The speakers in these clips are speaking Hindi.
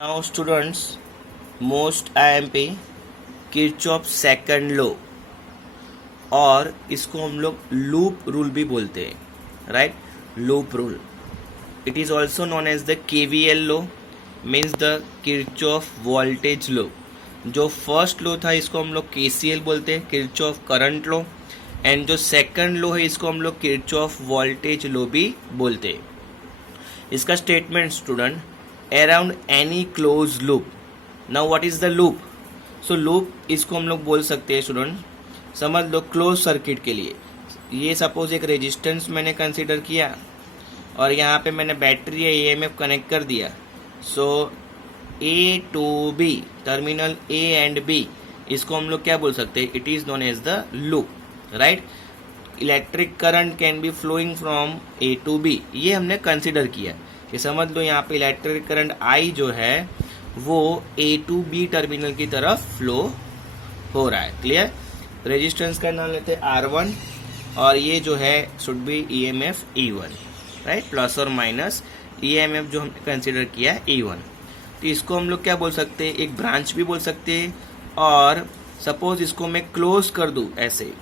Now students, most IMP Kirchhoff second law और इसको हम लोग लूप रूल भी बोलते हैं, right? Loop rule, it is also known as the KVL law, means the Kirchhoff voltage law. जो फर्स्ट लॉ था इसको हम लोग KCL बोलते हैं, किरचॉफ करंट लॉ, एंड जो सेकंड लॉ है इसको हम लोग किरचॉफ वोल्टेज लॉ भी बोलते हैं। इसका statement student, around any close loop. Now what is the loop? So loop इसको हम लोग बोल सकते हैं स्टूडेंट, समझ लो क्लोज सर्किट के लिए। ये सपोज एक रेजिस्टेंस मैंने कंसीडर किया और यहाँ पे मैंने बैटरी या EMF कनेक्ट कर दिया। So A to B, terminal A and B, इसको हम लोग क्या बोल सकते हैं? It is known as the loop, right? Electric current can be flowing from A to B, ये हमने कंसिडर किया। ये समझ लो यहाँ पे इलेक्ट्रिक करंट I जो है वो A to B टर्मिनल की तरफ फ्लो हो रहा है। क्लियर? रेजिस्टेंस का नाम लेते हैं R1 और ये जो है should be EMF E1, right? Plus और माइनस EMF जो हमने कंसिडर किया है E1। तो इसको हम लोग क्या बोल सकते हैं? एक ब्रांच भी बोल सकते हैं। और सपोज इसको मैं क्लोज कर दूं ऐसे,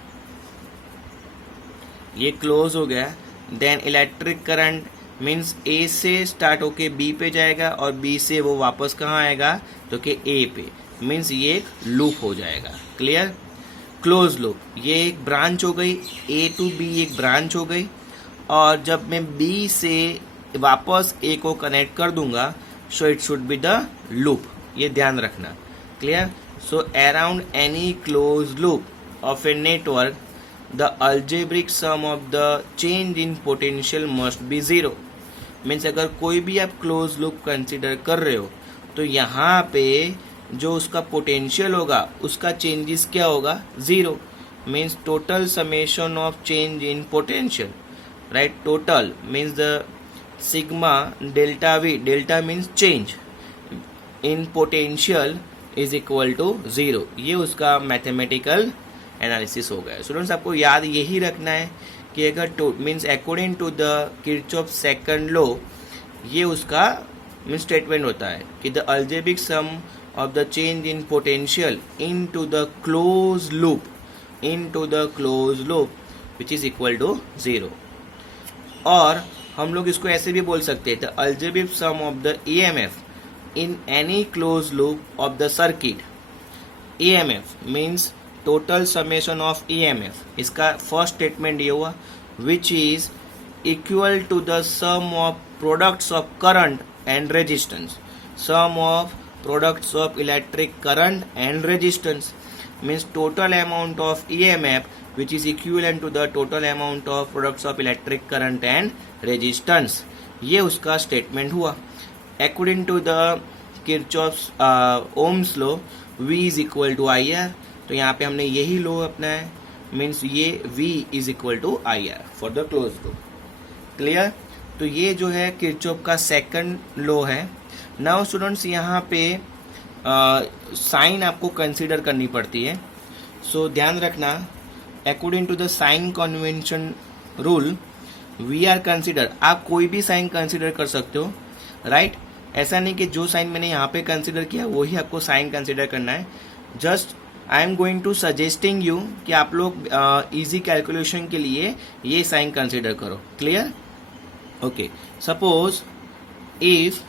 ये क्लोज हो गया, then electric current means A से स्टार्ट होके B पे जाएगा और B से वो वापस कहाँ आएगा? तो कि A पे, मीन्स ये एक लूप हो जाएगा। क्लियर? क्लोज लूप, ये एक ब्रांच हो गई, A to B एक ब्रांच हो गई, और जब मैं B से वापस A को कनेक्ट कर दूंगा, so it should be the loop. ये ध्यान रखना। Clear? So around any close loop of a network the algebraic sum of the change in potential must be zero। Means अगर कोई भी आप क्लोज लूप कंसिडर कर रहे हो तो यहाँ पे जो उसका पोटेंशियल होगा उसका चेंजेस क्या होगा? जीरो। Means total summation of change in potential, right? Total means the sigma delta V, delta means change in potential is equal to zero. ये उसका मैथमेटिकल एनालिसिस हो गया। स्टूडेंट्स, आपको याद यही रखना है कि अगर means according to the Kirchhoff second law, ये उसका मीन्स स्टेटमेंट होता है कि the algebraic sum of the change in potential in to the close loop, which is equal to zero. और हम लोग इसको ऐसे भी बोल सकते हैं, the algebraic sum of the EMF in any close loop of the circuit. EMF means total summation of EMF, इसका फर्स्ट स्टेटमेंट ये हुआ, विच is equal to the sum of products of current and resistance. Sum of products of electric current and resistance means total amount of EMF which is equal to the total amount of products of electric current and resistance. ये उसका स्टेटमेंट हुआ। According to the Kirchhoff Ohm's law, V is equal to IR। तो यहाँ पे हमने यही लो अपना है, मीन्स ये V is equal to IR for the close loop. Clear? तो ये जो है किरचॉफ का सेकंड लॉ है। नाउ स्टूडेंट्स, यहाँ पे साइन आपको कंसीडर करनी पड़ती है। सो ध्यान रखना, according to the sign convention rule we are consider, आप कोई भी साइन कंसीडर कर सकते हो, राइट? ऐसा नहीं कि जो साइन मैंने यहाँ पे कंसीडर किया वही आपको साइन कंसीडर करना है। Just I am going to suggesting you कि आप लोग इजी कैलकुलेशन के लिए ये साइन कंसीडर करो। Clear? Okay, suppose if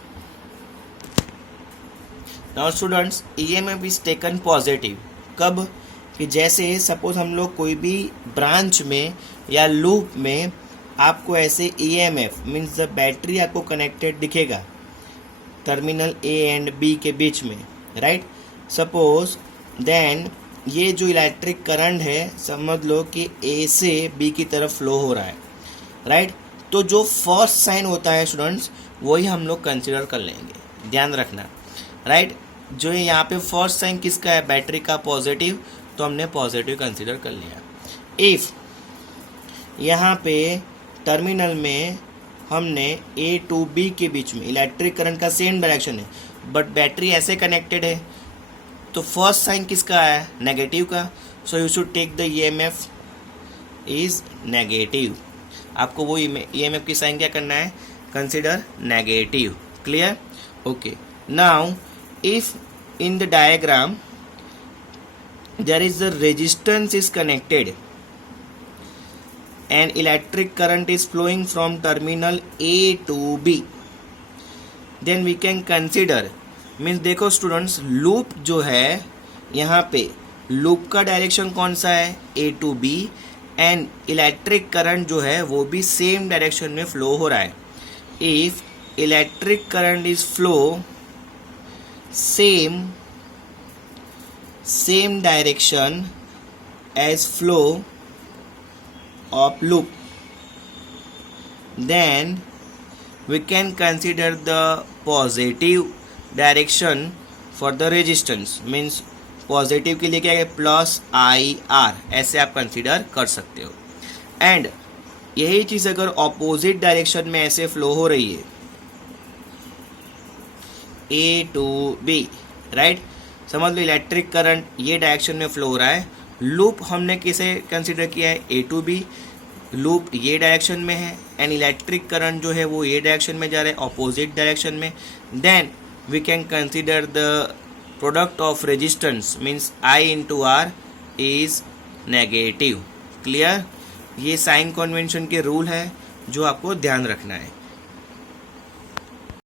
now students EMF is taken positive, कब? कि जैसे सपोज हम लोग कोई भी ब्रांच में या लूप में आपको ऐसे EMF मीन्स द बैटरी आपको कनेक्टेड दिखेगा टर्मिनल A एंड B के बीच में, राइट? सपोज देन ये जो इलेक्ट्रिक करंट है समझ लो कि A से B की तरफ फ्लो हो रहा है, राइट? तो जो फर्स्ट साइन होता है स्टूडेंट्स वही हम लोग कंसिडर कर लेंगे। ध्यान रखना, राइट? जो यहाँ पे फर्स्ट साइन किसका है? बैटरी का, पॉजिटिव, तो हमने पॉजिटिव कंसिडर कर लिया। इफ यहाँ पे टर्मिनल में हमने A to B के बीच में इलेक्ट्रिक करंट का सेम डायरेक्शन है बट बैटरी ऐसे कनेक्टेड है, तो फर्स्ट साइन किसका है? नेगेटिव का। So you should take the EMF is negative. आपको वो EMF की साइन क्या करना है? Consider negative. Clear? Okay. Now, if in the diagram there is the resistance is connected and electric current is flowing from terminal A to B, then we can consider, means देखो स्टूडेंट्स, लूप जो है यहाँ पे लूप का डायरेक्शन कौन सा है, A to B, and electric current जो है वो भी सेम डायरेक्शन में फ्लो हो रहा है. If electric current is flow same direction as flow of loop, then we can consider the positive direction for the resistance. Means positive के लिए क्या है, प्लस आई आर, ऐसे आप कंसिडर कर सकते हो. एंड यही चीज अगर ऑपोजिट डायरेक्शन में ऐसे फ्लो हो रही है, ए टू बी, राइट, समझ लो इलेक्ट्रिक करंट ये डायरेक्शन में फ्लो हो रहा है. लूप हमने किसे कंसिडर किया है, ए टू बी, लूप ये डायरेक्शन में है एंड इलेक्ट्रिक करंट जो है वो ये डायरेक्शन में जा रहा है, ऑपोजिट डायरेक्शन में. Then we can consider the product of resistance, means I into R is negative. Clear? ये साइन कन्वेंशन के रूल है जो आपको ध्यान रखना है.